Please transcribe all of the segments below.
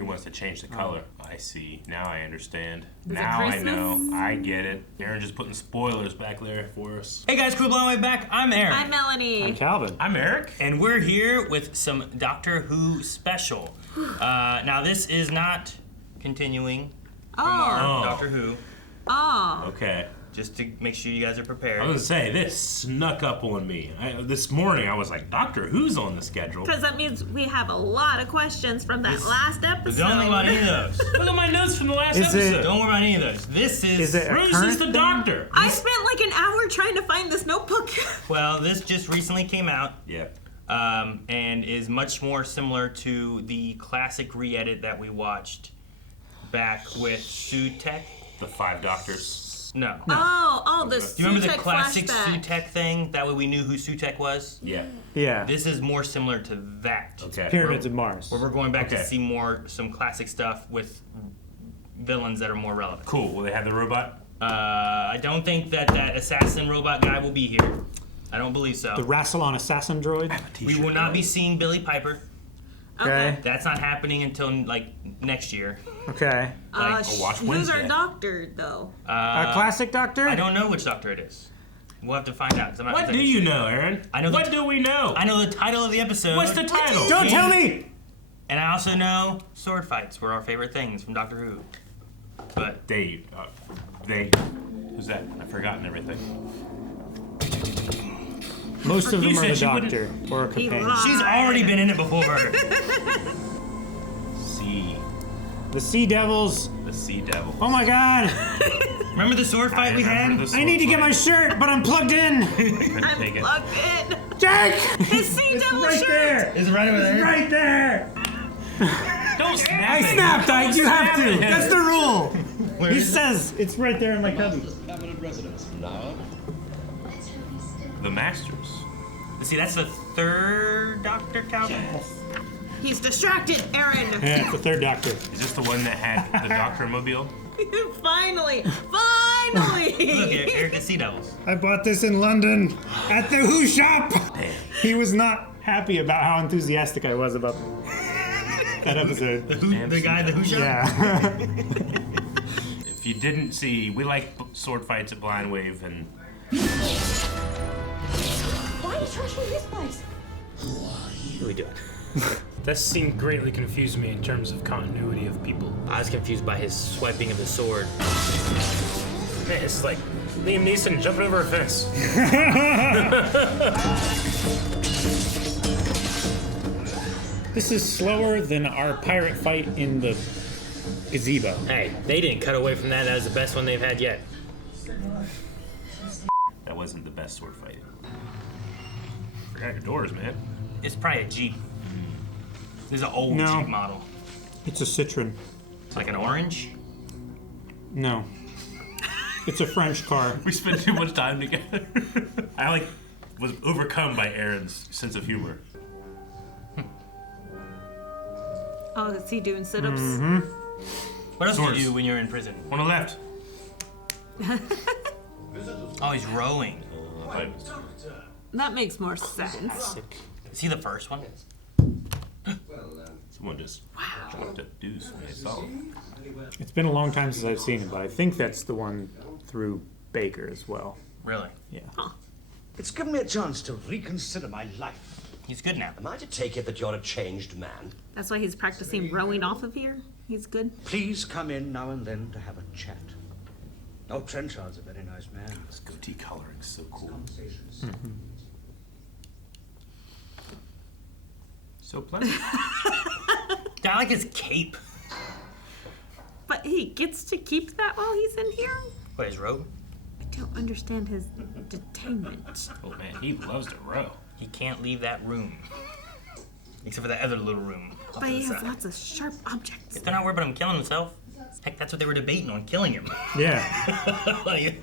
He wants to change the color. I see. Now I understand. Is it Now I Christmas? know. I get it. Aaron just putting spoilers back there for us. Hey guys, Crew Blown Way back. I'm Aaron. I'm Melanie. I'm Calvin. I'm Eric. And we're here with some Doctor Who special. Now this is not continuing from our Doctor Who. Oh. Okay. Just to make sure you guys are prepared. I was gonna say, this snuck up on me. This morning I was like, Doctor Who's on the schedule? Because that means we have a lot of questions from that last episode. Don't worry about any of those. Look at my notes from the last Is episode. Don't worry about any of those. This is it a Bruce current is the thing? Doctor. I spent like an hour trying to find this notebook. well, this just recently came out. Yeah. And is much more similar to the classic re-edit that we watched back with Sutek. The 5 Doctors. No. Oh, the Do you remember the Sutek classic flashback. Sutek thing? That way we knew who Sutek was? Yeah. Yeah. This is more similar to that. Okay. Pyramids of Mars. Where we're going back Okay. to see some classic stuff with villains that are more relevant. Cool. Will they have the robot? I don't think that assassin robot guy will be here. I don't believe so. The Rassilon assassin droid. We will not be seeing Billy Piper. Okay. That's not happening until like next year. Okay. Like, I'll watch Who's Wednesday. our doctor, though? A classic Doctor? I don't know which doctor it is. We'll have to find out. 'Cause I'm not What do exactly you sure. know, Aaron? I know What do we know? I know the title of the episode. What's the title? Don't tell me! And I also know sword fights were our favorite things from Doctor Who. But They. Who's that? I've forgotten everything. Most of You them are said the she wouldn't- Doctor or a companion. lied. she's already been in it before. The Sea Devils. The Sea Devil. Oh my god! Remember the sword fight we had? I need to get my shirt, but I'm plugged in! I'm Take it. plugged in. Jake! His Sea Devil right shirt. there! Is it right over there? Right there! Don't snap I it. snapped, Don't you have snap to! it. That's the rule! Where He is it? says it's right there in my cubby. Permanent residence from now on. The Masters. See, that's the third Doctor, Calvin? He's distracted, Aaron. Yeah, it's the third Doctor. Is this the one that had the Doctor Mobile? Finally. Look here, Eric the Sea Devils. I bought this in London at the Who shop! He was not happy about how enthusiastic I was about that episode. The guy, the Who shot? Yeah. If you didn't see, we like sword fights at Blind Wave, and Why are you trashing this place? What are we doing? That scene greatly confused me in terms of continuity of people. I was confused by his swiping of the sword. Man, this is like Liam Neeson jumping over a fence. This is slower than our pirate fight in the gazebo. Hey, they didn't cut away from that. That was the best one they've had yet. that wasn't the best sword fighting. Forgot your doors, man. It's probably a Jeep. This is an old No. Jeep model. It's a Citroen. It's like an orange. No. It's a French car. We spent too much time together. I was overcome by Aaron's sense of humor. Oh, is he doing sit-ups? What else do Swords. you do when you're in prison? On the left. Oh, he's rowing. That makes more sense. Is he the first one? Someone just dropped a deuce when they saw him. It's been a long time since I've seen it, but I think that's the one through Baker as well. Really? Yeah. It's given me a chance to reconsider my life. He's good now. Am I to take it that you're a changed man? That's why he's practicing rowing off of here. He's good. Please come in now and then to have a chat. Oh, Trenchard's a very nice man. This goatee coloring's so cool. So pleasant. I like his cape. But he gets to keep that while he's in here? What, his robe? I don't understand his detainment. Oh man, he loves to row. He can't leave that room. Except for that other little room. off But to he the has side. lots of sharp objects. If they're not worried about him killing himself, heck, that's what they were debating on, killing him. Yeah. Like,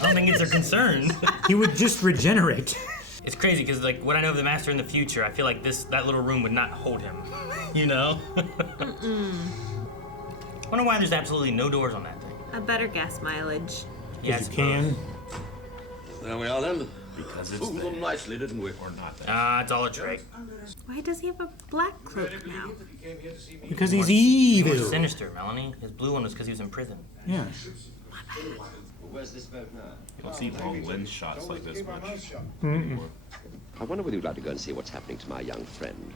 I don't think it's their concern. He would just regenerate. It's crazy because, like, what I know of the Master in the future, I feel like that little room would not hold him. You know? I wonder why there's absolutely no doors on that thing. A better gas mileage. Yeah, I You suppose. can. There we are then. Because it's Fooled them nicely, didn't we? or not that. It's all a trick. Why does he have a black cloak now? Because he's More evil. sinister, Melanie. His blue one was because he was in prison. Yeah. Where's this boat now? You don't see long lens shots like this much. I wonder whether you'd like to go and see what's happening to my young friend.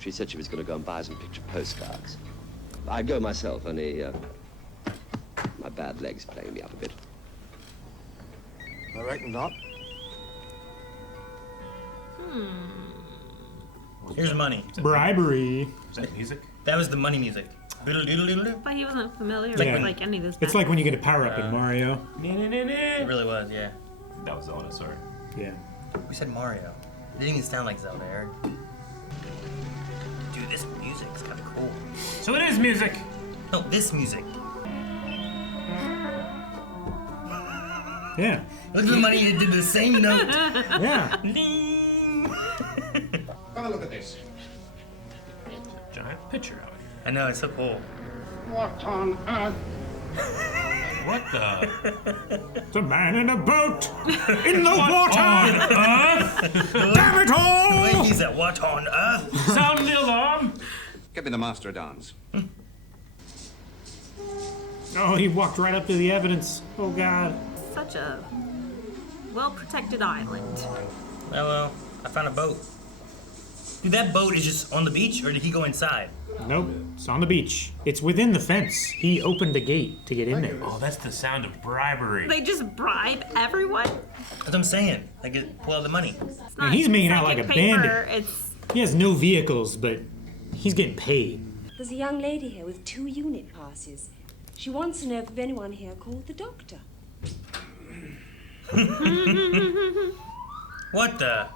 She said she was going to go and buy some picture postcards. I'd go myself, only my bad leg's playing me up a bit. I reckon not. Here's money. Bribery. Is that music? That was the money music. Doodle doodle doodle doodle. But he wasn't familiar Yeah. with like any of this. It's like when you get a power up in Mario. It really was, yeah. That was Zelda, sorry. Yeah. We said Mario. It didn't even sound like Zelda, Eric. Dude, this music's kind of cool. So it is music. No, this music. Yeah. Look at the money, it did the same note. Yeah. Ding. Have a look at this. Giant picture out here. I know, it's so cool. What on earth? What the? The man in a boat in the water. On Damn it all! Wait, he's at what on earth? Sound the alarm! Get me the master of dance. Oh, he walked right up to the evidence. Oh God. such a well-protected island. Well, I found a boat. Dude, that boat is just on the beach, or did he go inside? Nope, it's on the beach. It's within the fence. He opened the gate to get in there. Oh, that's the sound of bribery. They just bribe everyone. That's what I'm saying. They get pull out the money. It's And not he's making out like a second paper, bandit. It's He has no vehicles, but he's getting paid. There's a young lady here with 2 unit passes. She wants to know if there's anyone here called the doctor. What the?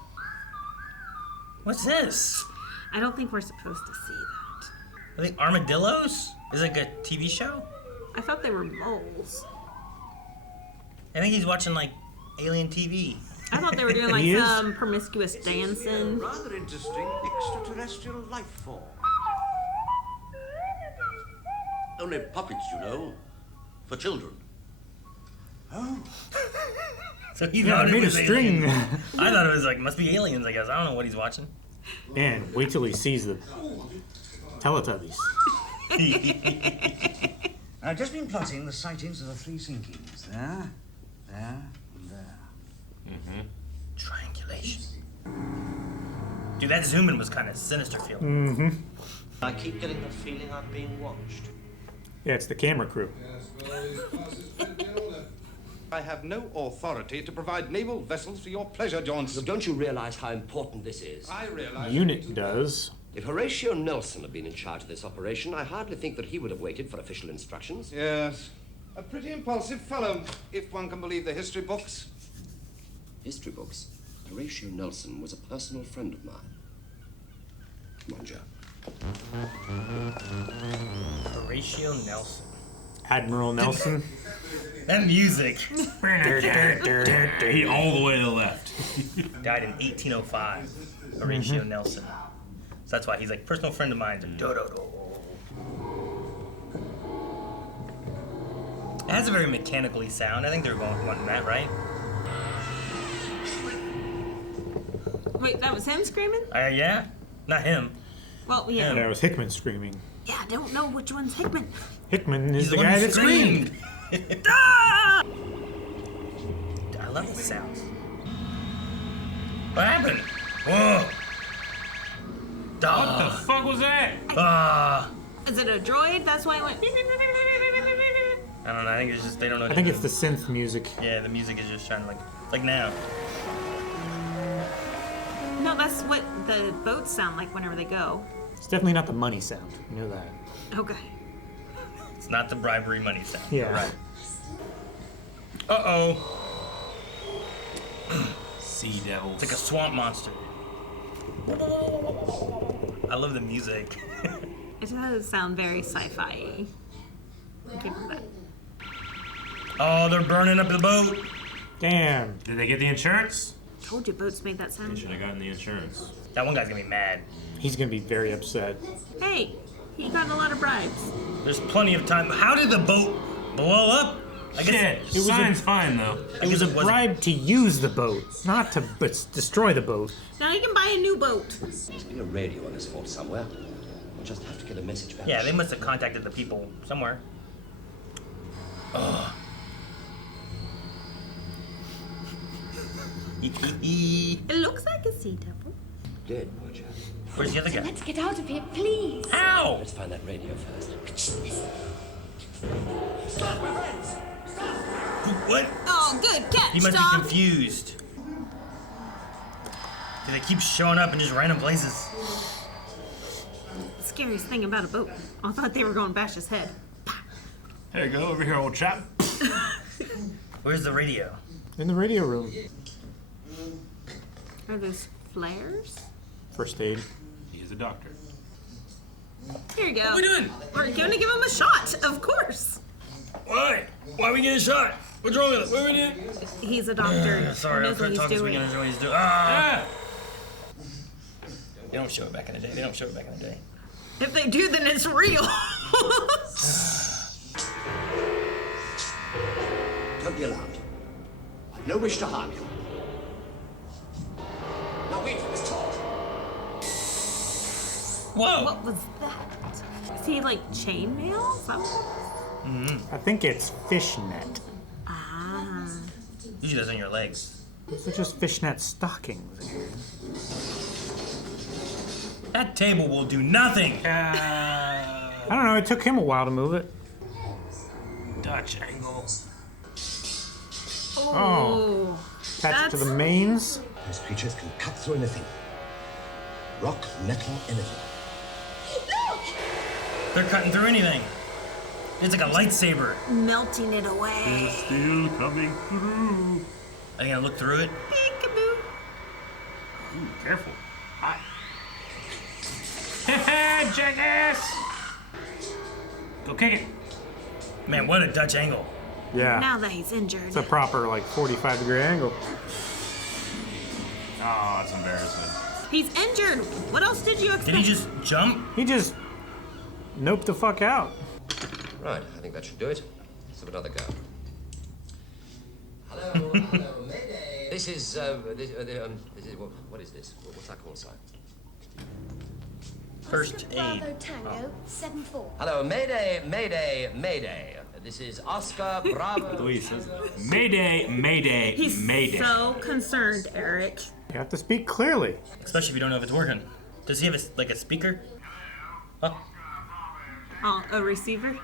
What's this? I don't think we're supposed to see that. Are they armadillos? Is it like a TV show? I thought they were moles. I think he's watching like alien TV. I thought they were doing like He is? some promiscuous dancing. Rather interesting extraterrestrial life form. Only puppets, you know, for children. So he Yeah, thought I it made a was string. aliens. I thought it was like must be aliens. I guess I don't know what he's watching. Man, wait till he sees the Teletubbies. I've just been plotting the sightings of the 3 sinkings. There, there, and there. Triangulation. Dude, that zoom in was kind of sinister feeling. I keep getting the feeling I'm being watched. Yeah, it's the camera crew. I have no authority to provide naval vessels for your pleasure, Johnson. Don't you realize how important this is? I realize. Unit does. If Horatio Nelson had been in charge of this operation, I hardly think that he would have waited for official instructions. Yes. A pretty impulsive fellow, if one can believe the history books. History books. Horatio Nelson was a personal friend of mine. Come on, Joe. Horatio Nelson. Admiral Nelson. That music. He all the way to the left. Died in 1805. Horatio Nelson. So that's why he's like personal friend of mine. Do do do. It has a very mechanically sound. I think they're wanting that, right? Wait, that was him screaming? Yeah, not him. Well, yeah. That was Hickman screaming. Yeah, I don't know which one's Hickman. Hickman is He's the one guy who that screamed. Ah! I love the sounds. What happened? Whoa! What the fuck was that? Is it a droid? That's why it went. I don't know. I think it's just they don't know. I think it's the synth music. Yeah, the music is just trying to like now. No, that's what the boats sound like whenever they go. It's definitely not the money sound. You know that. Okay. It's not the bribery money sound. Yeah. Right. Uh-oh. Sea Devils. It's like a swamp monster. I love the music. It does sound very sci-fi. Give it that. Oh, they're burning up the boat. Damn. Did they get the insurance? Told you boats made that They sound. should have gotten the insurance. That one guy's gonna be mad. He's gonna be very upset. Hey, he got a lot of bribes. There's plenty of time. How did the boat blow up? I guess Shit, was sign's fine though. It was a bribe to use the boat, not to destroy the boat. Now you can buy a new boat. There's been a radio on this fort somewhere. We'll just have to get a message back. Yeah, they must have contacted the people somewhere. Ugh. It looks like a sea devil. Good, poor chap. Where's the other guy? Let's get out of here, please. Ow! Let's find that radio first. Stop, my friends! What? Oh, good catch, He must dog. be confused. Do they keep showing up in just random places? Scariest thing about a boat. I thought they were going to bash his head. There you go, over here, old chap. Where's the radio? In the radio room. Are those flares? First aid. He is a doctor. Here you go. What are we doing? We're going to give him a shot, of course. Why? Why are we getting shot? What's wrong with it? What are we doing? He's a doctor. Sorry, He I'm knows what trying to he's talk to doing. know what he's doing. Ah! They don't show it back in the day. They don't show it back in the day. If they do, then it's real. Don't be alarmed. I've no wish to harm you. Now wait for this talk. Whoa! What was that? Is he like chainmail? Is that what I think it's fishnet. Ah. Usually that's on your legs. Those are just fishnet stockings. That table will do nothing. I don't know, it took him a while to move it. Dutch angle. Oh. Attached to the That's- mains. Those creatures can cut through anything. Rock, metal, anything. They're cutting through anything. It's like a lightsaber. Melting it away. Still coming through. Are you gonna look through it? Peekaboo. Ooh, careful. Hot. Jackass! Go kick it. Man, what a Dutch angle. Yeah. Now that he's injured. It's a proper, like, 45-degree angle. Oh, it's embarrassing. He's injured. What else did you expect? Did he just jump? He just noped the fuck out. Right, I think that should do it. Let's have another go. Hello, hello, Mayday. This is what is this? What's that call sign? First aid. Bravo Tango 7-4. Hello, Mayday, Mayday, Mayday. This is Oscar Bravo. The way he says it. Mayday, Mayday, He's Mayday. so concerned, Eric. You have to speak clearly. Especially if you don't know if it's working. Does he have like a speaker? Oh, Oh, a receiver?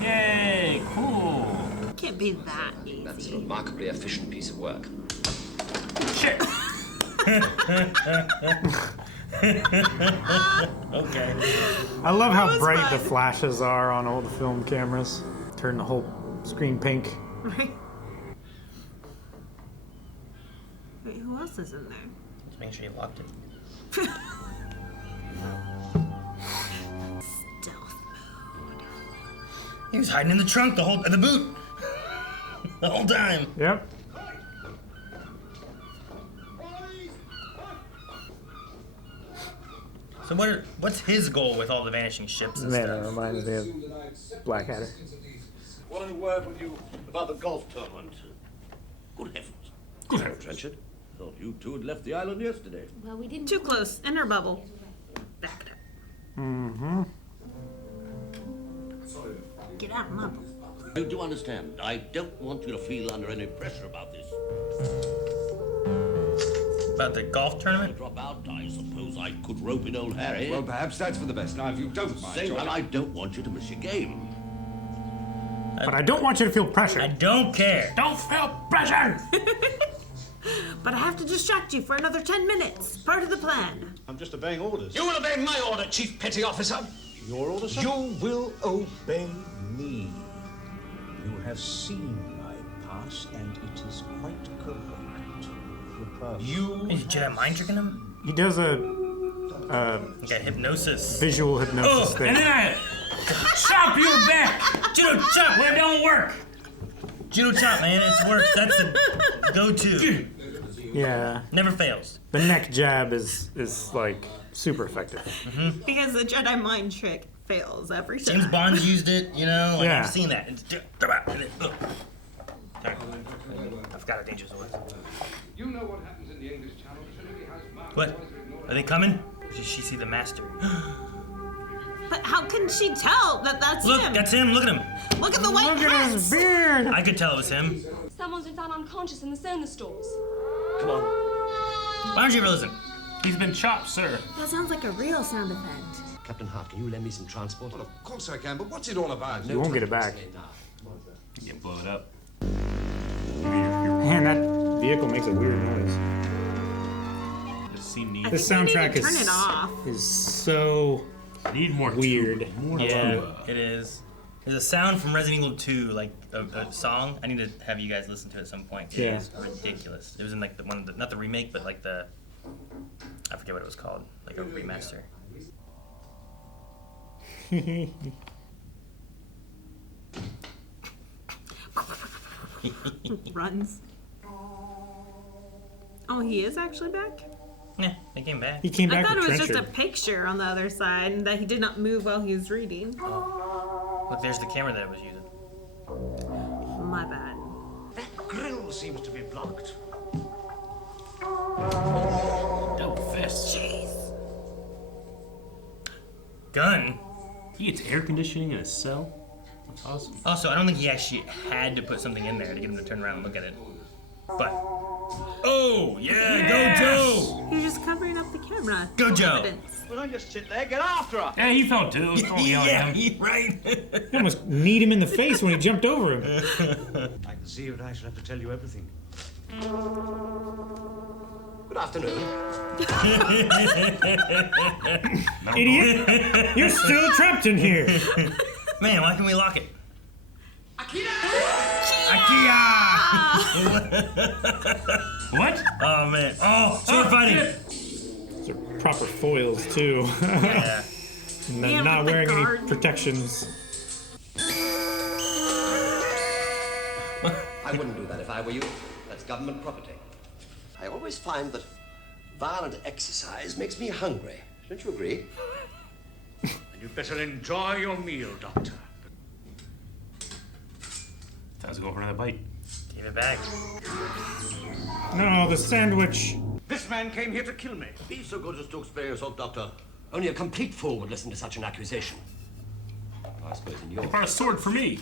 Yay, cool. Can't be that That's a easy. remarkably efficient piece of work. Shit. okay. I love how was bright fun. the flashes are on old film cameras. Turn the whole screen pink. Right? Wait, who else is in there? Just make sure you locked it. Stealth mode. He was hiding in the trunk the boot. The whole time. Yep. So what's his goal with all the vanishing ships and Man, it stuff? reminds me of Blackadder. Want a word with you about the golf tournament? Good heavens. Good heavens. Trenchard, thought you two had left the island yesterday. Well, we didn't. Too close. Inner bubble. Back it up. Mm-hmm. Get out of my bubble. You do understand, I don't want you to feel under any pressure about this. About the golf tournament? Drop out, I suppose I could rope in old Harry. Well, perhaps that's for the best. Now, if you don't mind, Same George. time, I don't want you to miss your game. But I don't want you to feel I pressure. don't care. Don't feel pressure. But I have to distract you for another 10 minutes. Part of the plan. I'm just obeying orders. You will obey my order, Chief Petty Officer. Your order, sir? You will obey me. You have seen my past, and it is quite correct. You Is Jedi mind tricking him? He does a He got hypnosis. visual hypnosis Oh, thing. And then I chop your back. Judo chop! Where it don't work. Judo chop, man. It works. That's a go-to. Yeah. Never fails. The neck jab is like super effective. Because the Jedi mind trick fails every time. James Bond used it, you know? Like, Yeah. I've seen that. It's, sorry. I forgot how dangerous it was. You know what happens in the English Channel. Trinity has marked. What? Are they coming? Or did she see the master? But how can she tell that that's Look, him? that's him. Look at him. Look at the white Look at his beard. I could tell it was him. Someone's been found unconscious in the sonar stores. Come on. Why don't you ever listen? He's been chopped, sir. That sounds like a real sound effect. Captain Hart, can you lend me some transport? Well, of course I can, but what's it all about? You won't get it back. You can blow it up. Man, that vehicle makes a weird noise. Does it seem neat? This I think we soundtrack need to turn it off. is so Need more weird. tuba, more Yeah, tuba. it is. There's a sound from Resident Evil 2, like a song. I need to have you guys listen to it at some point. It Yeah. is ridiculous. It was in like the one, not the remake, but like the, I forget what it was called, like a remaster. Runs. Oh, he is actually back? Yeah, they came back. He came I back thought it with was just a Trenchard. picture on the other side and that he did not move while he was reading. Look, there's the camera that it was using. My bad. That grill seems to be blocked. Double fist. Jeez. Gun. He gets air conditioning in a cell. That's awesome. Also, I don't think he actually had to put something in there to get him to turn around and look at it. But, oh, yeah, go Joe! You're just covering up the camera. Go, Joe. Evidence. Well, don't just sit there, get after her. Yeah, he fell too. Don't yell at him. Right. You almost kneed him in the face when he jumped over him. I can see that I shall have to tell you everything. Good afternoon. Idiot! You're still trapped in here. Man, why can we lock it? What? Oh, man. Oh, sword fighting. Those are proper foils, too. Yeah. And they're Yeah, not with the wearing any guard. protections. I wouldn't do that if I were you. That's government property. I always find that violent exercise makes me hungry. Don't you agree? And you'd better enjoy your meal, Doctor. Time to go for another bite. Give it back. No, the sandwich. This man came here to kill me. Be so good as to explain yourself, Doctor. Only a complete fool would listen to such an accusation. I suppose in your... He brought a sword for me.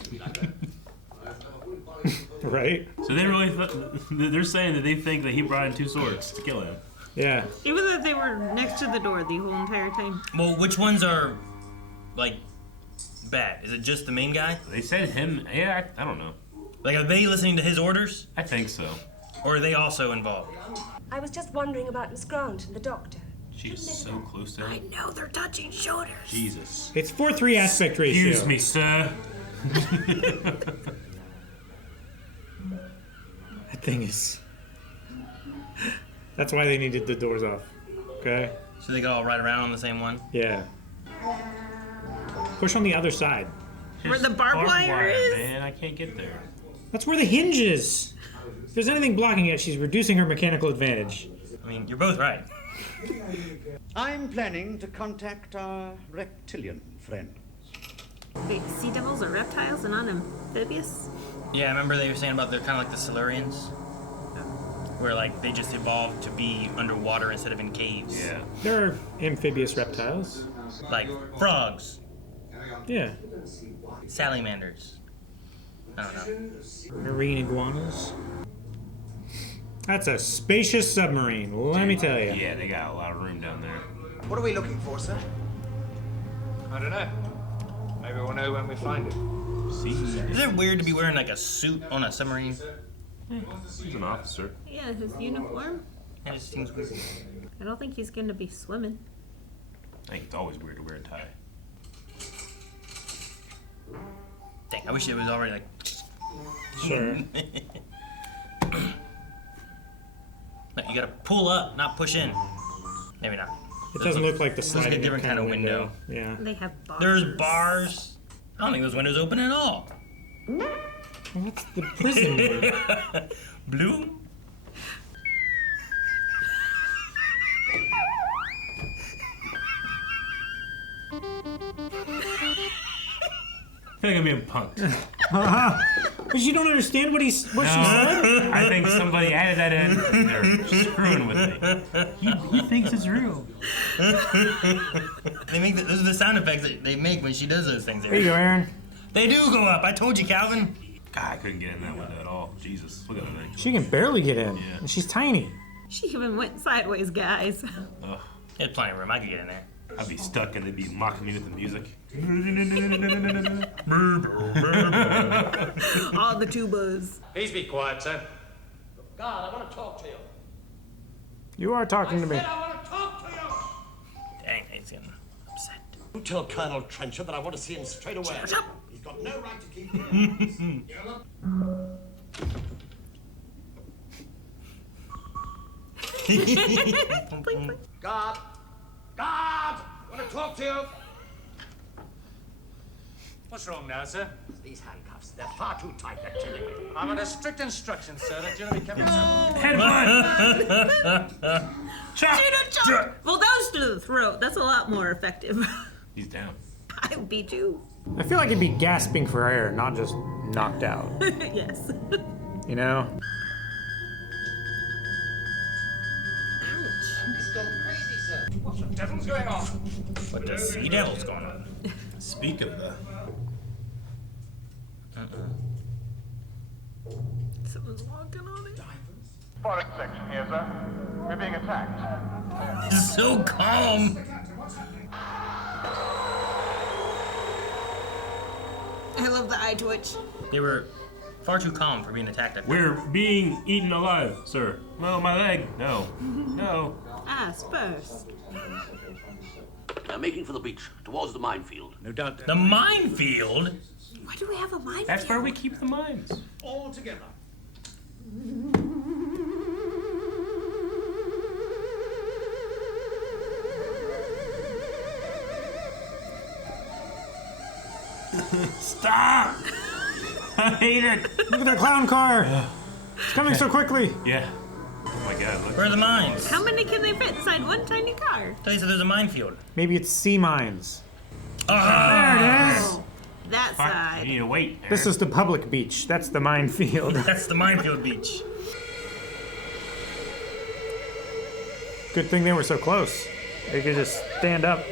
Right? So they really, they're saying that they think that he brought in two swords to kill him. Yeah. Even though they were next to the door the whole entire time. Well, which ones are, like, bad? Is it just the main guy? They said him. Yeah, I don't know. Like, are they listening to his orders? I think so. Or are they also involved? I was just wondering about Miss Grant and the doctor. She is so close to I him. know they're touching shoulders. Jesus. It's 4:3 aspect ratio. Excuse me, sir. That thing is. That's why they needed the doors off. Okay? So they go all right around on the same one? Yeah. Push on the other side. Where the barbed wire is? Man, I can't get there. That's where the hinge is. If there's anything blocking it, she's reducing her mechanical advantage. I mean, you're both right. I'm planning to contact our reptilian friend. Wait, sea devils are reptiles and not amphibious? Yeah, I remember they were saying about they're kind of like the Silurians. Where, like, they just evolved to be underwater instead of in caves. Yeah. There are amphibious reptiles. Like frogs, Yeah. salamanders. I don't know. Marine iguanas. That's a spacious submarine, let me tell you. Yeah, they got a lot of room down there. What are we looking for, sir? I don't know. Maybe we'll know when we find it. See? Is it weird to be wearing like a suit on a submarine? He's an officer. Yeah, his uniform. That just seems weird. I don't think he's gonna be swimming. I think it's always weird to wear a tie. Dang, I wish it was already like. Sure. Look, you gotta pull up, not push in. Maybe not. It doesn't look like the Looks like sliding a different kind of window. Yeah. They have bars. There's bars. I don't think those windows open at all. What's the prison word? Blue? I feel like I'm being punked. Because you don't understand what she said? I think somebody added that in and they're screwing with me. He thinks it's real. Those are the sound effects that they make when she does those things. There you go, Aaron. They do go up. I told you, Calvin. God, I couldn't get in that window at all. Jesus, look at that thing. She can barely get in. Yeah. And she's tiny. She even went sideways, guys. Ugh. There's plenty of room. I could get in there. I'd be stuck and they'd be mocking me with the music. All the tubas. Please be quiet, sir. God, I want to talk to you. You are talking to me. I want to talk to you. Dang, he's getting upset. You tell Colonel Trencher that I want to see him straight away. He's got no right to keep me. Guard! Guard! I want to talk to you. What's wrong now, sir? These handcuffs, they're far too tight, they're killing me. I'm under strict instructions, sir, that you're to be kept yourself. Headbutt! Chop! Chop! Well, those to the throat. That's a lot more effective. He's down. I would be too. I feel like it'd be gasping for air, not just knocked out. Yes. You know? He's gone crazy, sir. What the devil's going on? What the Sea Devils going on? Speaking of that. Someone's walking on it. Foreign section here, sir. We're being attacked. He's so calm. I love the eye twitch. They were far too calm for being attacked. We're being eaten alive, sir. No, my leg. No. No. Ass first. They're making for the beach, towards the minefield. No doubt. The minefield? Why do we have a minefield? That's where we keep the mines. All together. Stop! I hate it. Look at that clown car. It's coming so quickly. Yeah. Oh my God. Look. Where are the mines? How many can they fit inside one tiny car? I thought you said there's a minefield. Maybe it's sea mines. Ah! There it is. Oh, that Fuck, side. you need to wait. Aaron. This is the public beach. That's the minefield. That's the minefield beach. Good thing they were so close. They could just stand up.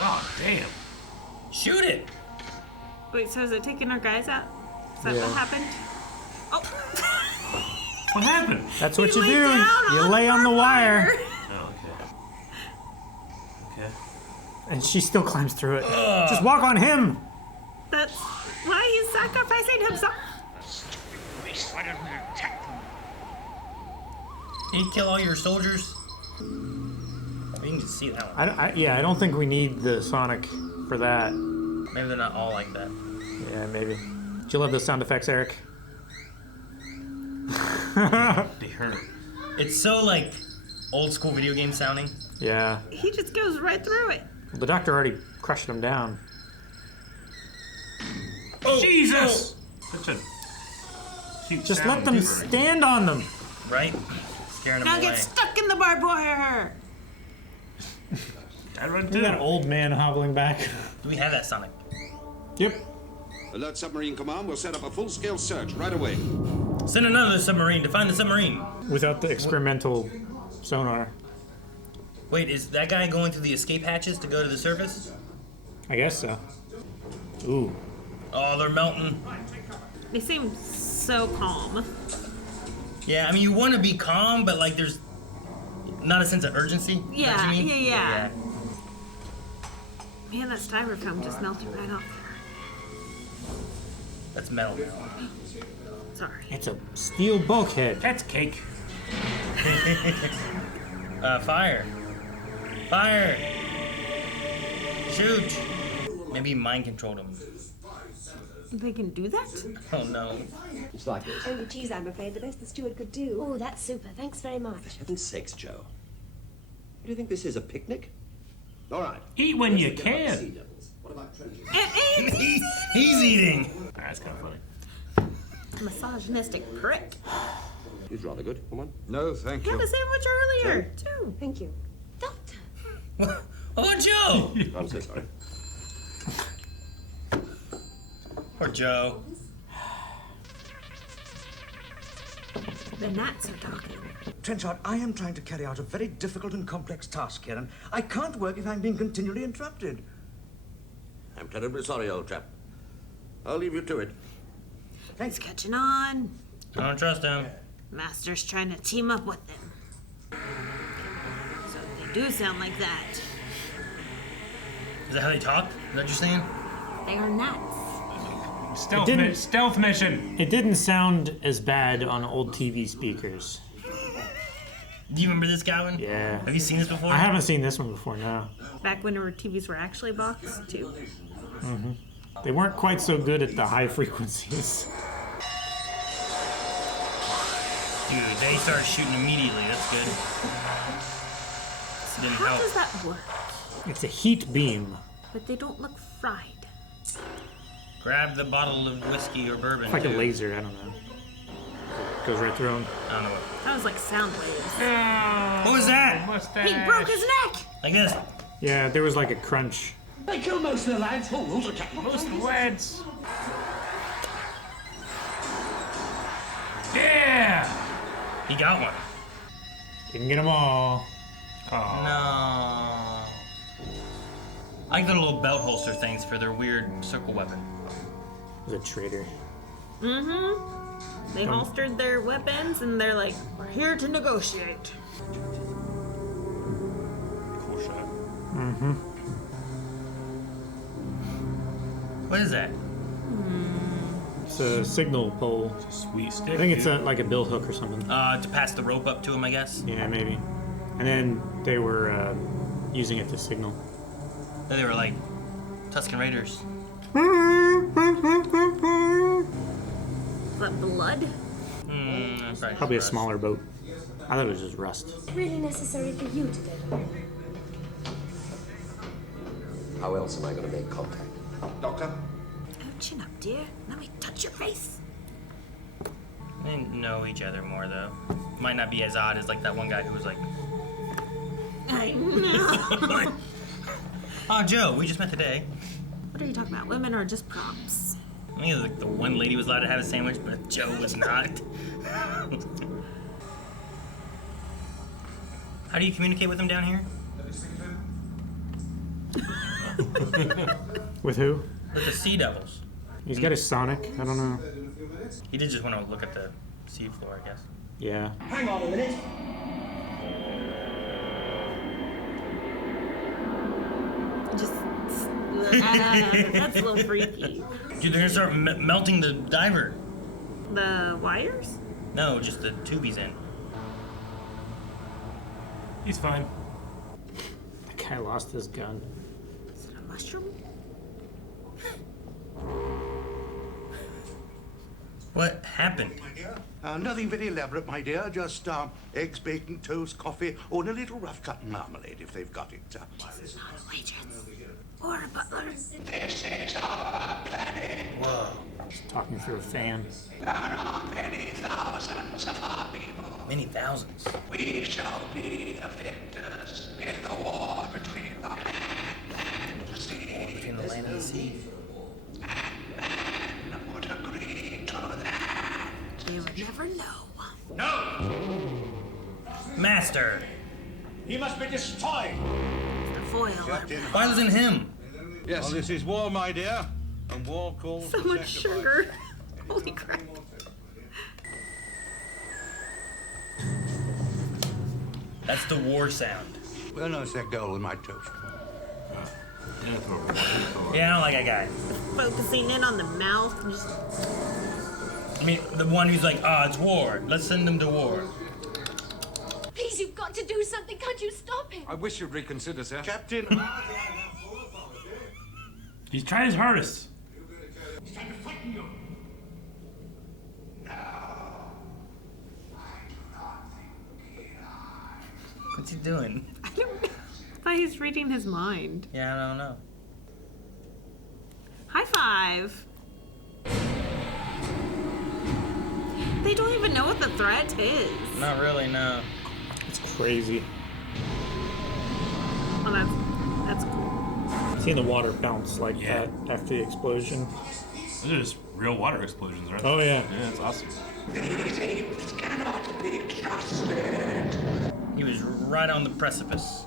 Oh, damn. Shoot it! Wait, so is it taking our guys out? Is that what happened? Oh. What happened? That's what He you laid do. down You on lay on the wire. Oh, okay. Okay. And she still climbs through it. Just walk on him. That's why he's sacrificing himself. Did he kill all your soldiers? We can just see that one. I don't think we need the Sonic for that. Maybe they're not all like that. Yeah, maybe. Do you love those sound effects, Eric? They hurt. It's so like old school video game sounding. Yeah. He just goes right through it. Well, the doctor already crushed him down. Oh, Jesus! Such a cute Just sound let them giver. stand on them. Right? Scaring them Now away. get stuck in the barbed wire. I run Look too. at that old man hobbling back. Do we have that Sonic? Yep. Alert Submarine Command will set up a full-scale search right away. Send another submarine to find the submarine. Without the experimental sonar. Wait, is that guy going through the escape hatches to go to the surface? I guess so. Ooh. Oh, they're melting. They seem so calm. Yeah, I mean, you want to be calm, but like there's not a sense of urgency. Yeah, Is that what you mean? yeah. Man, that styrofoam just melted right off. That's metal now. Sorry. It's a steel bulkhead. That's cake. Fire. Fire. Shoot. Maybe he mind controlled him. They can do that? Oh no. It's like this. Oh, geez, I'm afraid the best the steward could do. Oh, that's super. Thanks very much. For heaven's sakes, Joe. Do you think this is a picnic? All right. Eat when you Let's forget about can. Sea Devils. What about Trencher? He's eating. That's kind of funny. Misogynistic prick. He's rather good. Come on. No, thank He had you. a sandwich earlier, too. Thank you. Doctor. Oh, Joe! I'm so sorry. Poor Joe. The gnats are talking. Trenchard, I am trying to carry out a very difficult and complex task here, and I can't work if I'm being continually interrupted. I'm terribly sorry, old chap. I'll leave you to it. He's catching on. I don't trust him. Master's trying to team up with them. So they do sound like that. Is that how they talk? Is that what you're saying? They are gnats. Stealth mission. It didn't sound as bad on old TV speakers. Do you remember this, Calvin? Yeah. Have you seen this before? I haven't seen this one before, no. Back when our TVs were actually boxed, too. Mm-hmm. They weren't quite so good at the high frequencies. Dude, they started shooting immediately. That's good. This didn't How help. does that work? It's a heat beam. But they don't look fried. Grab the bottle of whiskey or bourbon. It's like a too. laser, I don't know. Goes right through them. I don't know what. That was like sound waves. What was that? Mustache. He broke his neck! Like this. Yeah, there was like a crunch. They kill most of the lads. Oh, those are Most lads. Yeah. He got one. Didn't get them all. No. I like the little belt holster things for their weird circle weapon. It was a traitor. Mm-hmm. They holstered their weapons and they're like, we're here to negotiate. Cool shot. Mm-hmm. What is that? It's a signal pole. It's a sweet stick. I think it's dude. like a bill hook or something. To pass the rope up to him, I guess. Yeah, maybe. And then they were using it to signal. Then they were like Tusken Raiders. Is that blood? Probably a smaller boat. I thought it was just rust. Really necessary for you to go. How else am I going to make contact? Doctor? Oh, chin up, dear. Let me touch your face. They know each other more, though. Might not be as odd as like that one guy who was like, I know. "Oh, Joe, we just met today." What are you talking about? Women are just props. I mean, like the one lady was allowed to have a sandwich, but Joe was not. How do you communicate with them down here? With who? With the Sea Devils. He's got his sonic. I don't know. He did just want to look at the sea floor, I guess. Yeah. Hang on a minute. Just. That's a little freaky. Dude, they're gonna start melting the diver. The wires? No, just the tube he's in. He's fine. That guy lost his gun. Is it a mushroom? What happened? Nothing very elaborate, my dear. Just eggs, bacon, toast, coffee, or a little rough cut marmalade if they've got it. Not wages. Or a butler. This is our planet. Whoa. Just talking through a fan. There are many thousands of our people. Many thousands. We shall be the victors in the war between the land and the sea. Between the land and the sea. And men would agree to that. They would never know. No! Master! He must be destroyed! The foil. Why wasn't him? Yes. Well, this is war, my dear. And war calls So for much sacrifice. sugar. Holy crap. That's the war sound. Well, no, it's that girl with my toast. Yeah, I don't like that guy. Focusing in on the mouth. And just... I mean, the one who's like, it's war. Let's send them to war. Please, you've got to do something. Can't you stop him? I wish you'd reconsider, sir. Captain! He's trying his hardest. He's trying to frighten you. What's he doing? I thought he's reading his mind. Yeah, I don't know. High five. They don't even know what the threat is. Not really, no. It's crazy. Oh, that's cool. Seeing the water bounce like that after the explosion. Those are just real water explosions, right? Oh, yeah. Yeah, that's awesome. These apes cannot be trusted. He was right on the precipice.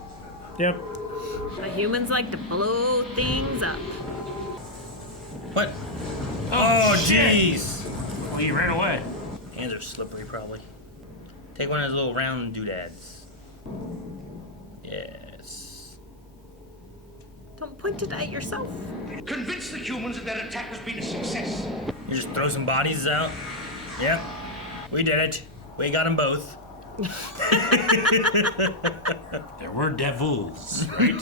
Yep. The humans like to blow things up. What? Oh, shit. jeez. Well, he ran away. Hands are slippery, probably. Take one of those little round doodads. Yes. Don't point it at yourself. Convince the humans that their attack has been a success. You just throw some bodies out? Yeah. We did it. We got them both. There were devils, right?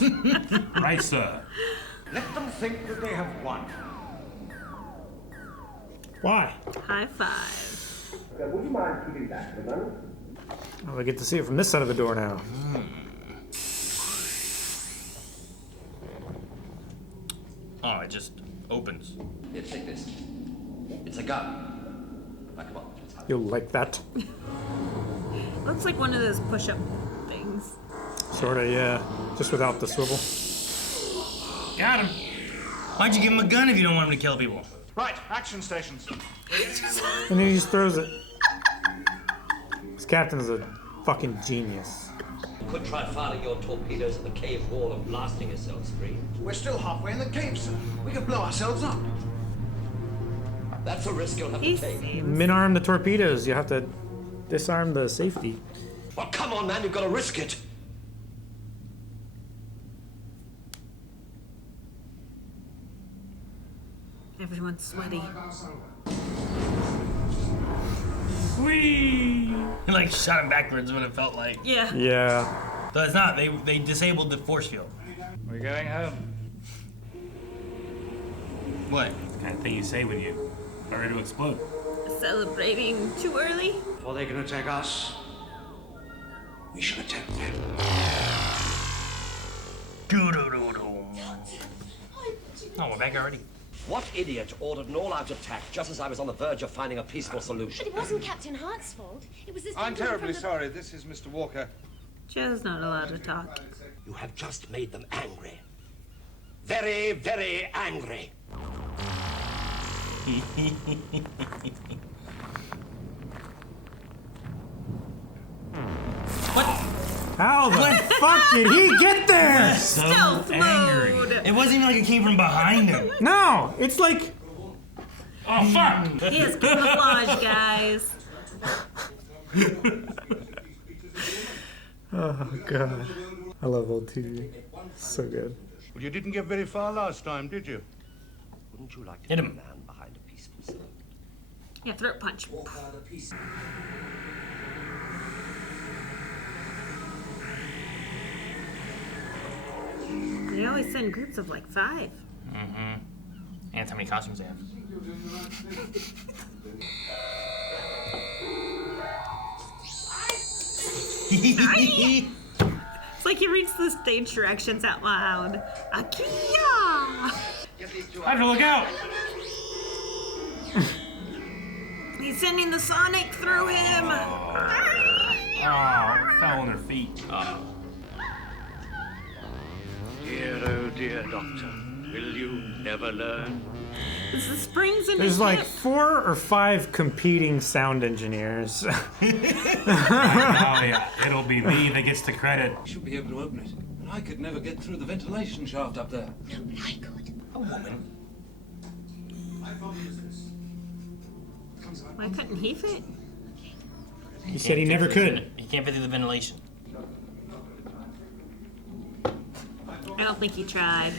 Right, sir. Let them think that they have won. Why? High five. Would you mind keeping that for a moment? Oh, I get to see it from this side of the door now. Oh, it just opens. Here, take this. It's a gun. Now, come on. You'll like that. Looks like one of those push-up things. Sorta, yeah. Just without the swivel. Got him. Why'd you give him a gun if you don't want him to kill people? Right, action stations. And then he just throws it. This captain's a fucking genius. You could try firing your torpedoes at the cave wall and blasting yourselves free. We're still halfway in the cave, sir. We could blow ourselves up. That's a risk you'll have to take. Min-arm the torpedoes. You have to disarm the safety. Well, come on, man, you've got to risk it. Everyone's sweaty. Whee! He like shot him backwards what it felt like. Yeah. Yeah. So it's not. They disabled the force field. We're going home. What? The kind of thing you say when you are ready to explode. Celebrating too early? Before they can attack us, we should attack them. Oh, we're back already. What idiot ordered an all-out attack just as I was on the verge of finding a peaceful solution? But it wasn't Captain Hart's fault. It was this I'm gentleman terribly from the... sorry. This is Mr. Walker. Joe's not allowed to talk. You have just made them angry. Very, very angry. How the fuck did he get there? So Stealth angry. mode! It wasn't even like it came from behind him. No, it's like. Oh, fuck! He has camouflage, guys. Oh god, I love old TV. So good. Well, you didn't get very far last time, did you? Wouldn't you like to Hit be him. a man behind a peaceful scene? Yeah, throat punch. They always send groups of like 5. Mm-hmm. And how many costumes they have. It's like he reads the stage directions out loud. A-KEEEYA! I have to look out! He's sending the Sonic through him! Oh, fell on their feet. Dear, oh dear, Doctor, will you never learn? This is springs in There's his like hip. 4 or 5 competing sound engineers. Oh, yeah. It'll be me that gets the credit. You should be able to open it. And I could never get through the ventilation shaft up there. No, but I could. A woman. Why couldn't he fit? He said he never could. He can't fit through the ventilation. I don't think he tried.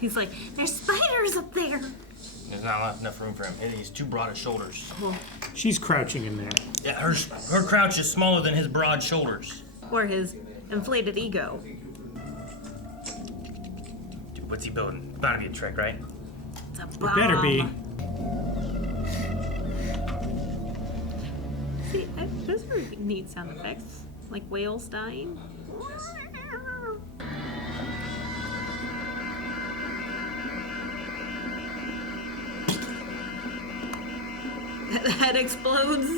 He's like, there's spiders up there. There's not enough room for him. He's too broad at shoulders. She's crouching in there. Yeah, her crouch is smaller than his broad shoulders. Or his inflated ego. Dude, what's he building? It's bound to be a trick, right? It's a It bomb. better be. See, those are neat sound effects. Like whales dying. The head explodes.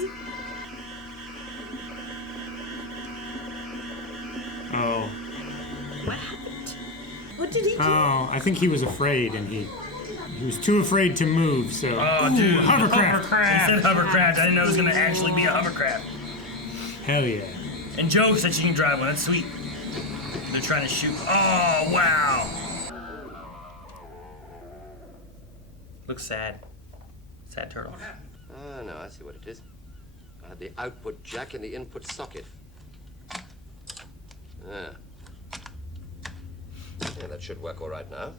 Oh. What happened? What did he do? Oh, I think he was afraid and he He was too afraid to move, so. Oh, dude. Hovercraft. He said hovercraft. I didn't know it was going to actually be a hovercraft. Hell yeah. And Joe said she can drive one. That's sweet. They're trying to shoot. Oh, wow. Looks sad. Sad turtle. Oh, no, I see what it is. I had the output jack in the input socket. Yeah, that should work all right now.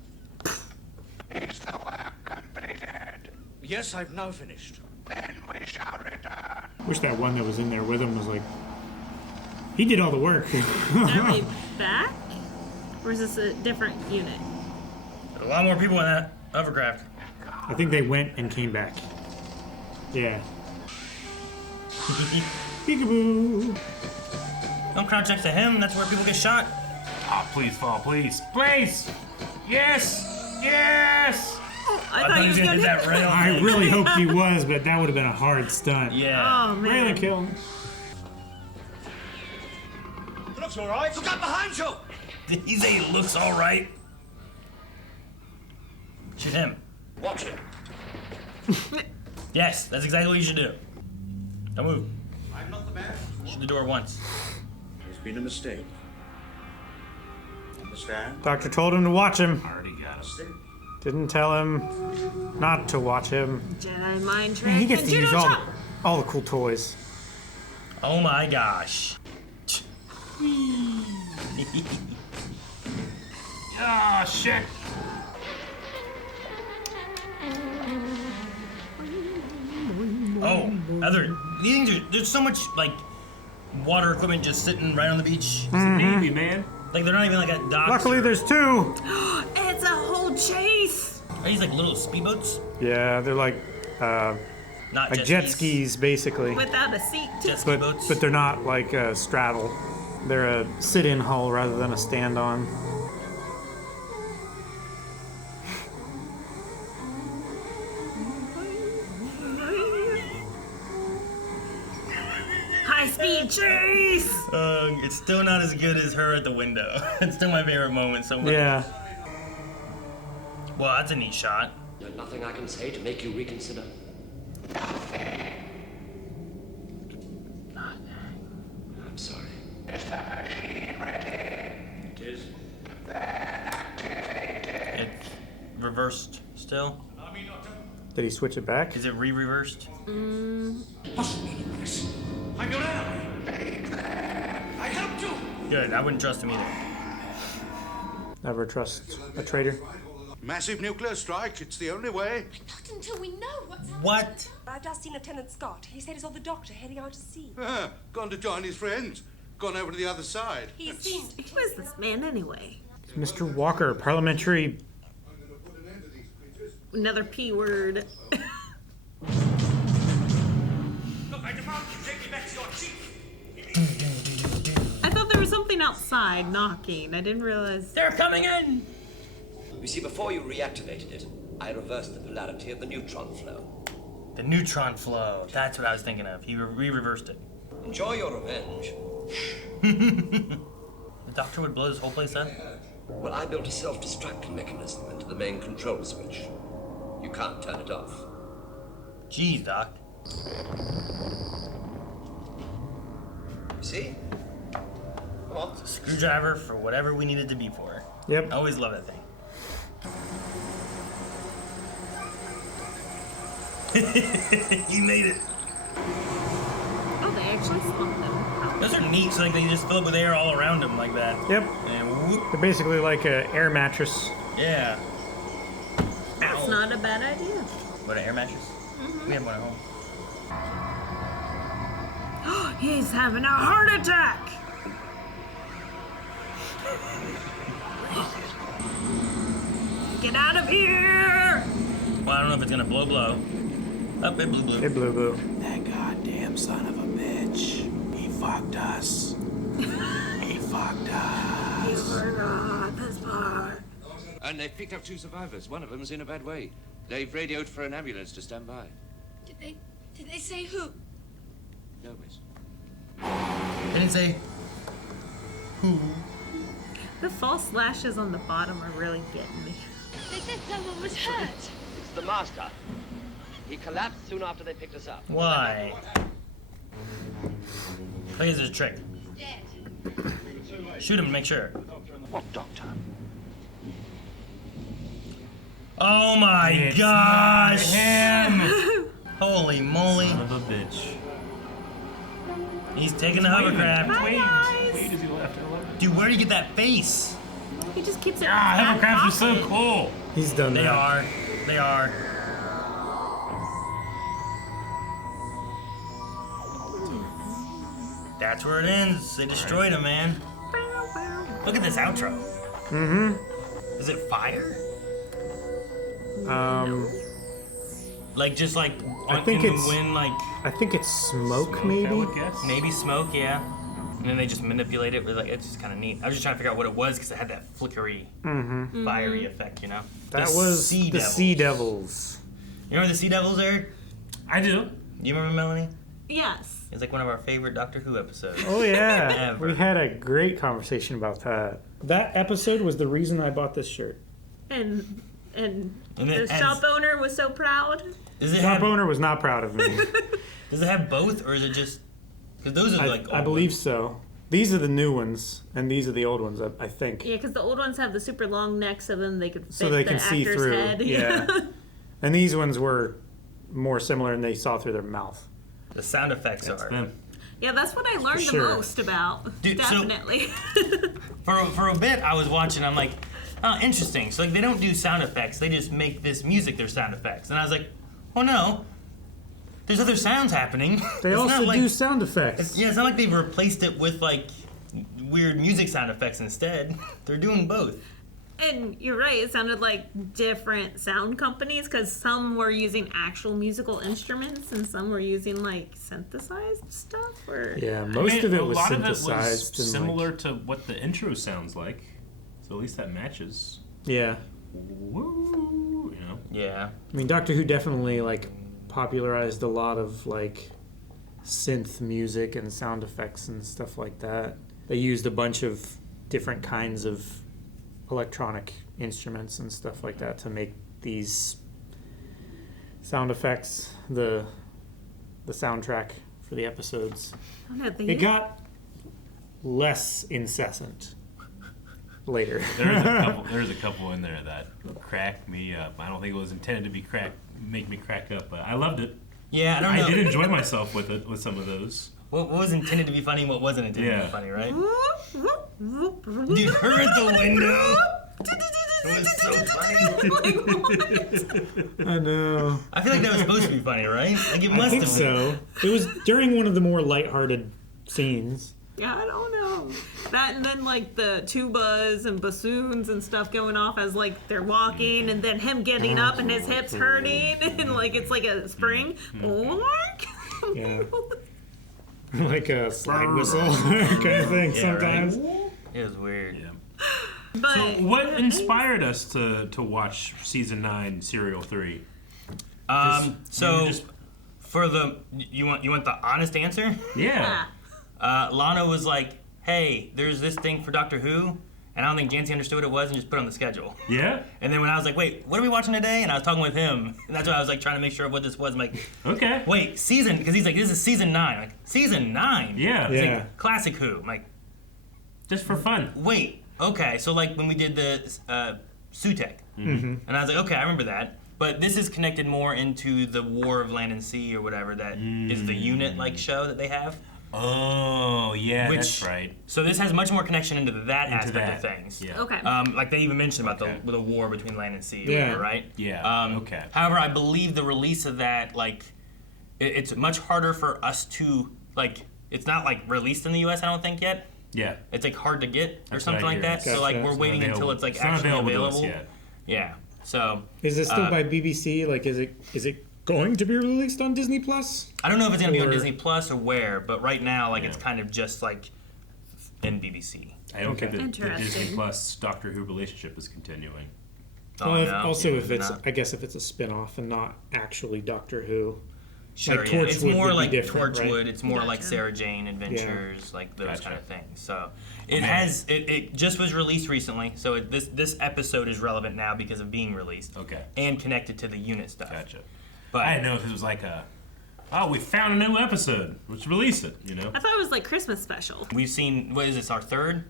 Is the work completed? Yes, I've now finished. Then we shall return. Wish that one that was in there with him was like. He did all the work. Are we back? Or is this a different unit? There's a lot more people in that hovercraft. I think they went and came back. Yeah. Peekaboo. Don't crouch next to him. That's where people get shot. Oh, please fall, please. Please! Yes! Yes! I thought he was gonna hit that right on. I really hoped he was, but that would have been a hard stunt. Yeah. Oh, man. Really kill him. Looks all right. Look out behind you! Did he say he looks all right? Shoot him. Watch it. Yes, that's exactly what you should do. Don't move. I'm not the man. Shoot the door once. There's been a mistake. Understand? Doctor told him to watch him. Already got him. Didn't tell him not to watch him. Jedi mind trick. Man, he gets and to use judo chop. all the cool toys. Oh my gosh. Oh, shit! Oh, Heather, these things are, there's so much, like, water equipment just sitting right on the beach. It's a Navy, man. Like, they're not even like a dock. Luckily, there's two. It's a whole chase. Are these like little speedboats? Yeah, they're like Not like jet skis, basically. Without a seat, too. Jet ski boats. But they're not like a straddle. They're a sit-in hull rather than a stand-on. High-speed chase. It's still not as good as her at the window. It's still my favorite moment so much. Yeah. Well, that's a neat shot. There's nothing I can say to make you reconsider. I'm sorry. Is the machine ready? It is. Then activate it. It's reversed still. Did he switch it back? Is it re-reversed? What's the meaning of this? I'm your ally. I helped you. Good, I wouldn't trust him either. Never trust a traitor. Massive nuclear strike, it's the only way. Not until we know what's happening. What? I've just seen Lieutenant Scott. He said he saw the doctor heading out to sea. Gone to join his friends. Gone over to the other side. He seemed... Who is this man, anyway? Mr. Walker, parliamentary. Another P word. Look, I demand you take me back to your chief. I thought there was something outside knocking. I didn't realize. They're coming in! You see, before you reactivated it, I reversed the polarity of the neutron flow. The neutron flow. That's what I was thinking of. He re-reversed it. Enjoy your revenge. The doctor would blow this whole place up? Well, I built a self-destructing mechanism into the main control switch. You can't turn it off. Jeez, Doc. You see? Come on. Screwdriver for whatever we need it to be for. Yep. I always love that thing. You made it. Oh, they actually slumped them. Those are neat, so like they just fill up with air all around them like that. Yep. And whoop. They're basically like an air mattress. Yeah. That's not a bad idea. What, an air mattress? We have one at home. He's having a heart attack. Get out of here! Well, I don't know if it's gonna blow. Oh, it blew. It blew. That goddamn son of a bitch. He fucked us. He fucked us. You forgot this part. And they've picked up 2 survivors. One of them's in a bad way. They've radioed for an ambulance to stand by. Did they say who? No, miss. They didn't say who. The false lashes on the bottom are really getting me. They said someone was hurt. the master. He collapsed soon after they picked us up. Why? Look at this trick. Shoot him to make sure. What doctor? Oh my It's gosh! not him. Holy moly! Son of a bitch. He's taking the hovercraft. Wait as he left. Dude, where did you get that face? He just keeps it. Ah, hovercrafts are so cool. He's done They that. are. They are. That's where it ends. They destroyed him, man. Look at this outro. Mm-hmm. Is it fire? Like just like I think in it's the wind, like I think it's smoke, maybe. maybe smoke, yeah. And then they just manipulate it with like it's just kind of neat. I was just trying to figure out what it was because it had that flickery, fiery effect, you know. That The was Sea the Devils. Sea Devils. You remember the Sea Devils, Eric? I do. You remember Melanie? Yes. It's like one of our favorite Doctor Who episodes. Oh yeah, Ever. we had a great conversation about that. That episode was the reason I bought this shirt. And And the it has- shop owner was so proud. Does it Shop have? owner was not proud of me. Does it have both, or is it just? Because those are like. I old believe ones. so. These are the new ones, and these are the old ones. I think. Yeah, because the old ones have the super long necks, so then they could fit So they the can see actor's through. head. Yeah. And these ones were more similar, and they saw through their mouth. The sound effects are. Them. Yeah, that's what I learned the sure. most about. Dude, so- Definitely. For a bit, I was watching. I'm like, oh, interesting. So like, they don't do sound effects. They just make this music their sound effects. And I was like, oh no, there's other sounds happening. They It's also not like, do sound effects. Yeah, it's not like they've replaced it with like weird music sound effects instead. They're doing both. And you're right, it sounded like different sound companies because some were using actual musical instruments and some were using like synthesized stuff. Or Yeah, most of it was a lot synthesized. of it was and, similar to what the intro sounds like, so at least that matches. Yeah. Woo, you know. Yeah. I mean, Doctor Who definitely like popularized a lot of like synth music and sound effects and stuff like that. They used a bunch of different kinds of electronic instruments and stuff like that to make these sound effects, the soundtrack for the episodes. It got less incessant later. There's a couple in there that cracked me up. I don't think it was intended to be make me crack up, but I loved it. Yeah, I don't know. I did enjoy myself with it, with some of those. What was intended to be funny and what wasn't intended to Yeah. be funny, right? Dude, her at the window. It was so funny. I know. I feel like that was supposed to be funny, right? Like it I must think have so. It was during one of the more lighthearted scenes. Yeah, I don't know. That and then like the tubas and bassoons and stuff going off as like they're walking and then him getting up and his hips hurting and like it's like a spring. Yeah. Like a slide whistle kind of thing Yeah, sometimes. right? It was weird. Yeah. But So what inspired us to watch season 9, Serial 3? So for the you want the honest answer? Yeah. Lana was like, "Hey, there's this thing for Doctor Who," and I don't think Jancy understood what it was and just put it on the schedule. Yeah? And then when I was like, "Wait, what are we watching today?" and I was talking with him, and that's why I was like trying to make sure what this was. I'm like, Okay. "Wait, season?" Because he's like, "This is season 9." I'm like, season 9? Yeah. It's Yeah. like classic Who. I'm like, Just for fun. wait, okay. So like when we did the Sutek, Mm-hmm. and I was like, okay, I remember that. But this is connected more into the War of Land and Sea or whatever that is the U.N.I.T like show that they have. Oh, yeah, that's right. So this has much more connection into that Into aspect that. of things. Yeah. Okay. Like they even mentioned about the war between land and sea, or Yeah. whatever, right? Yeah, okay. However, I believe the release of that, like, it's much harder for us to, like, it's not, like, released in the U.S., I don't think, yet. Yeah. It's, like, hard to get or That's something what I like hear. that. So, like, Gotcha. we're It's waiting not until available. it's, like, It's not actually available to available. us yet. Yeah. So, Is it still by BBC? Like, is it going to be released on Disney Plus? I don't know if it's going to be on Or- Disney Plus or where, but right now, like, it's kind of just, like, in BBC. I don't think that the Disney Interesting. Plus Doctor Who relationship is continuing. Oh, Well, no. also, Yeah, if it's, no. I guess if it's a spin-off and not actually Doctor Who. Sure, Like yeah. It's Torchwood more would be like different, Torchwood. right? It's more like Gotcha. Sarah Jane Adventures, like those Gotcha. kind of things. So it just was released recently. So this episode is relevant now because of being released. Okay. And connected to the unit stuff. Gotcha. But I didn't know if it was like we found a new episode. Let's release it, you know? I thought it was like Christmas special. we've seen, what is this, our third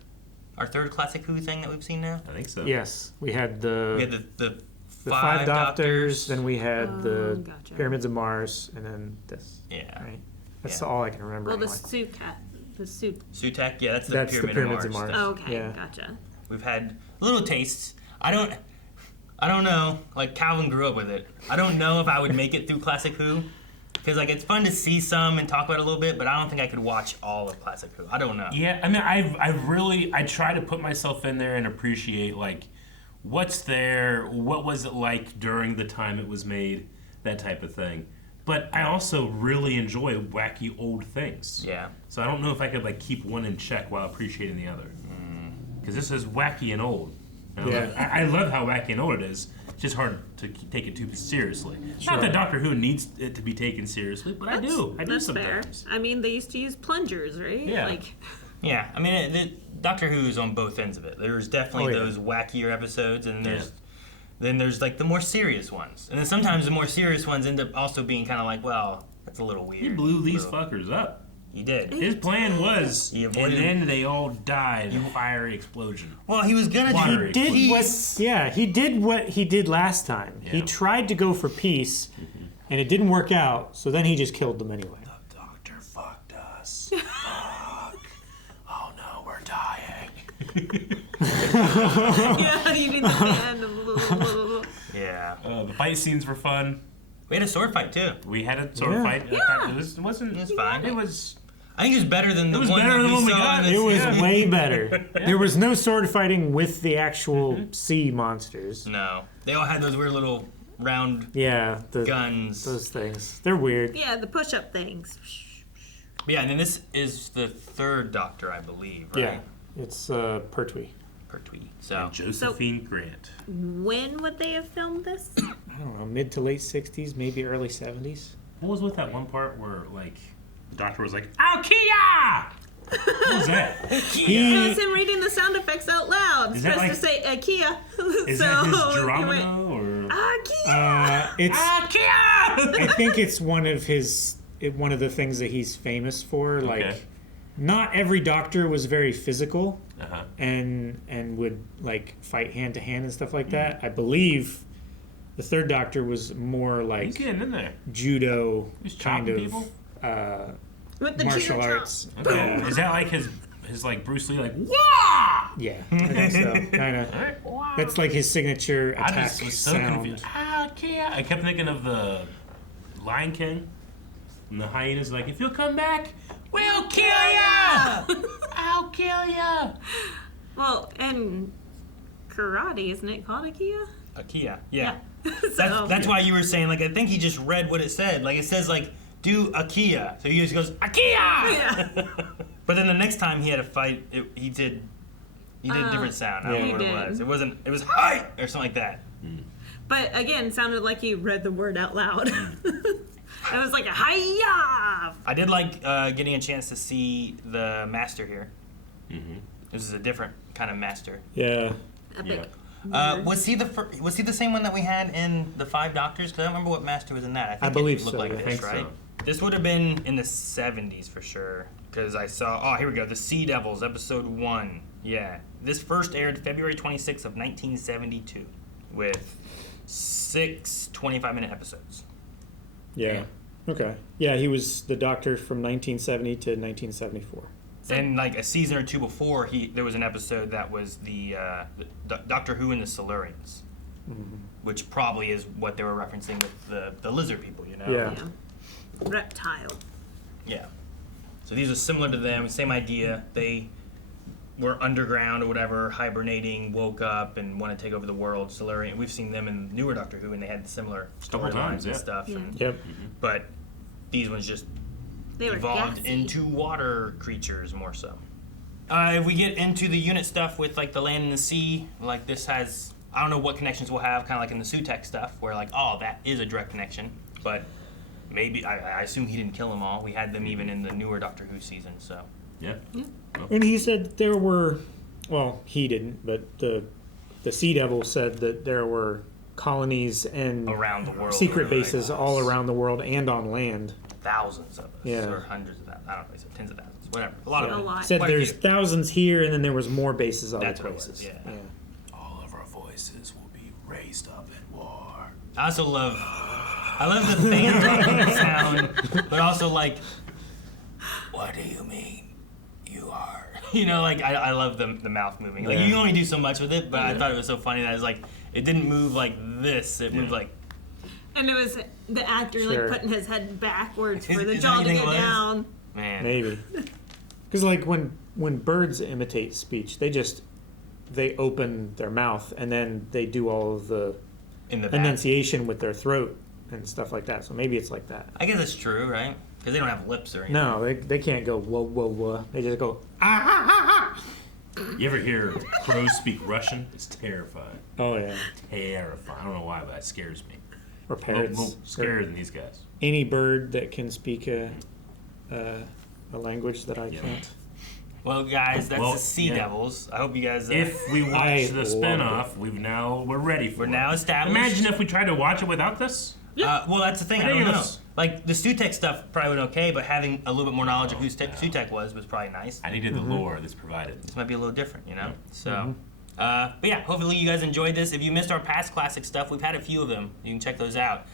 Classic Who thing that we've seen now? I think so. Yes, we had We had the the five doctors, then we had the gotcha. Pyramids of Mars, and then this. Yeah. Right. That's Yeah. all I can remember. Well, the anyway. suit cat. The suit. Sutek, yeah, that's the That's the Pyramids Pyramids of Mars. stuff. Oh, okay, Yeah. gotcha. We've had little tastes. I don't know. Like Calvin grew up with it. I don't know if I would make it through Classic Who, because like it's fun to see some and talk about it a little bit, but I don't think I could watch all of Classic Who. I don't know. Yeah, I mean, I try to put myself in there and appreciate, like, what's there, what was it like during the time it was made, that type of thing. But I also really enjoy wacky old things. Yeah. So I don't know if I could, like, keep one in check while appreciating the other. Because this is wacky and old. And Yeah. I love how wacky and old it is. It's just hard to take it too seriously. Not that Doctor Who needs it to be taken seriously, but I do. I do That's fair. sometimes. I mean, they used to use plungers, right? Yeah. Like, Yeah, I mean, Doctor Who's on both ends of it. There's definitely Oh, yeah. those wackier episodes, and then there's like the more serious ones. And then sometimes the more serious ones end up also being kind of like, well, that's a little weird. He blew these fuckers up. He did. His plan was, He and avoided- then they all died in a fiery explosion. Well, he was gonna Watery do. He did what he did last time. He Yeah. tried to go for peace, and it didn't work out. So then he just killed them anyway. The Doctor fucked us. Fuck. Oh no, we're dying. yeah, you need the band. Yeah. The fight scenes were fun. We had a sword fight too. We had a sword Yeah. fight. Yeah. It wasn't. It was fine. It was. I think it was better than the was one better that than we what we saw. got. in It this- was Yeah. way better. There was no sword fighting with the actual sea monsters. No, they all had those weird little round Yeah, guns. those things. They're weird. Yeah, the push-up things. Yeah, and then this is the third Doctor, I believe, right? Yeah, it's Pertwee. Pertwee. So Josephine Grant. When would they have filmed this? I don't know, mid to late 60s, maybe early 70s. What was with that one part where like the Doctor was like, "A-KEEEYA!" What was that? It was him reading the sound effects out loud. Is that Supposed to say A-KEEEYA. Is so that his he drama went, or? It's. A-KEEEYA! I think it's one of the things that he's famous for. Like, Okay. not every Doctor was very physical Uh-huh. and would like fight hand to hand and stuff like that. I believe the third Doctor was more He's like getting in there. judo He's kind chopping of people. with the martial judo arts. Okay. Yeah. Is that like his like Bruce Lee like wah? Yeah, I think so. Kind of. That's like his signature I attack just was so sound. confused. A-KEEEYA! I kept thinking of the Lion King. And the hyena's like, if you'll come back, we'll kill ya! I'll kill ya! Well, and karate, isn't it called A-KEEEYA? A-KEEEYA, yeah. So- That's why you were saying, like, I think he just read what it said. Like, it says, like, do A-KEEEYA. So he just goes, A-KEEEYA! Yeah. But then the next time he had a fight, he did a different sound. I don't know what He it was. did. It was hi! Or something like that. But again, sounded like he read the word out loud. It was like a hi-ya! I did like getting a chance to see the master here. Mm-hmm. This is a different kind of master. Yeah. Epic. Was he the same one that we had in the Five Doctors? Because I don't remember what master was in that. I think believe it looked so, like yeah. this, I think right? so. This would have been in the 70s for sure. Because I saw, oh, here we go, the Sea Devils, episode 1. Yeah. This first aired February 26th of 1972 with 6 25-minute episodes. Yeah. Okay. Yeah, he was the Doctor from 1970 to 1974. Then, like a season or two before, there was an episode that was the Doctor Who and the Silurians, which probably is what they were referencing with the lizard people, you know? Yeah. Reptile. Yeah. So these are similar to them, same idea. They were underground or whatever, hibernating, woke up, and want to take over the world. Silurian. We've seen them in newer Doctor Who, and they had similar Couple storylines times, and yeah. stuff. Yeah. And, Yep. But these ones just They were evolved gassy. into water creatures more so. If we get into the unit stuff with like the land and the sea, like this has, I don't know what connections we'll have, kind of like in the Sutek stuff, where like, oh, that is a direct connection. But maybe I assume he didn't kill them all. We had them even in the newer Doctor Who season. So Yeah. And he said there were, well, he didn't, but the Sea Devil said that there were colonies and around the world, secret bases all around the world and on land. thousands of us, Yeah. or hundreds of thousands. I don't know. He said tens of thousands, whatever. A lot of them. Said Quite a there's few. thousands here, and then there was more bases other That's what it was, places. yeah. All of our voices will be raised up in war. I also love the fan drum sound, but also like, what do you mean you are? You know, like I love the mouth moving. Like you can only do so much with it, but I thought it was so funny that it's like it didn't move like this. It moved like. And it was the actor Sure. like putting his head backwards for the Is jaw that to what get it was? down. Man. Maybe. Because like when birds imitate speech, they open their mouth and then they do all of the In the back. enunciation with their throat and stuff like that. So maybe it's like that. I guess it's true, right? Because they don't have lips or anything. No, they can't go whoa whoa whoa. They just go You ever hear crows speak Russian? It's terrifying. Oh yeah. Terrifying. I don't know why, but it scares me. Or parrots. A little scarier than these guys. Any bird that can speak a language that I can't. Well, guys, that's Well, the Sea yeah. Devils. I hope you guys. If we watch the spinoff, we're ready for it. We're now established. Imagine if we tried to watch it without this. Well, that's the thing. I don't know. Ridiculous. Like the Sutek stuff probably went okay, but having a little bit more knowledge of who Sutek was probably nice. I needed the lore that's provided. This might be a little different, you know. So, but yeah, hopefully you guys enjoyed this. If you missed our past classic stuff, we've had a few of them. You can check those out.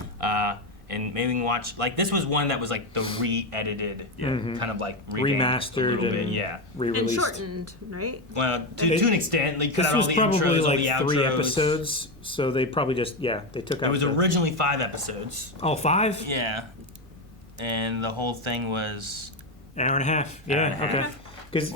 And maybe we can watch. Like this was one that was like the re-edited, kind of like revamped a Remastered little bit, and yeah. And re-released. shortened, right? Well, to an extent, they cut This out all was the probably intros, all like the outros. 3 episodes, so they probably just they took out. It was originally 5 episodes. Oh, 5? Yeah. And the whole thing was Hour and a half. Hour Yeah, and a half. okay. Because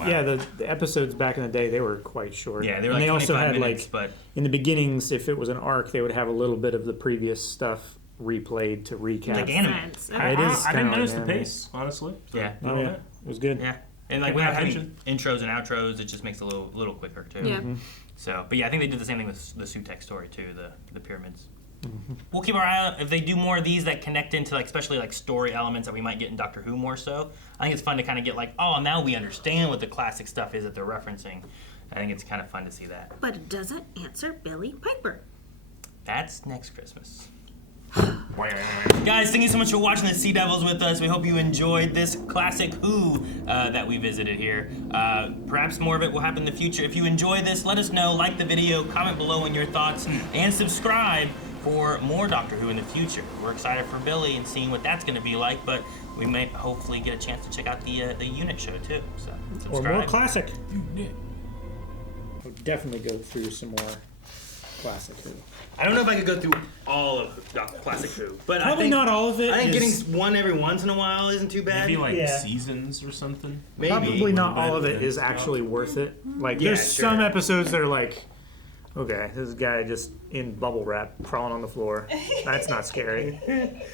the episodes back in the day they were quite short. Yeah, they were and like they also 25 had minutes, like but in the beginnings, if it was an arc, they would have a little bit of the previous stuff replayed to recap. like anime. It is. I didn't kinda notice like the anime. pace, honestly. So, Yeah. Oh yeah, it was good. Yeah. And like Kept without my having attention. intros and outros, it just makes it a little quicker too. Yeah. So, but yeah, I think they did the same thing with the Sutek story too, the pyramids. We'll keep our eye out if they do more of these that connect into like especially like story elements that we might get in Doctor Who more so. I think it's fun to kind of get like, oh, now we understand what the classic stuff is that they're referencing. I think it's kind of fun to see that. But it doesn't answer Billy Piper. That's next Christmas. Guys, thank you so much for watching the Sea Devils with us. We hope you enjoyed this classic Who that we visited here. Perhaps more of it will happen in the future. If you enjoy this, let us know. Like the video, comment below on your thoughts, and subscribe for more Doctor Who in the future. We're excited for Billy and seeing what that's going to be like, but we may hopefully get a chance to check out the U.N.I.T show too. So subscribe. Or more classic. I'll definitely go through some more classic Who. I don't know if I could go through all of Classic Who, but Probably I think, not all of it I think is- getting one every once in a while isn't too bad. Maybe like Yeah. seasons or something. Maybe. Probably not all of bit it and is stuff. actually worth it. Like Yeah, there's sure. some episodes that are like, okay, this guy just in bubble wrap crawling on the floor. That's not scary.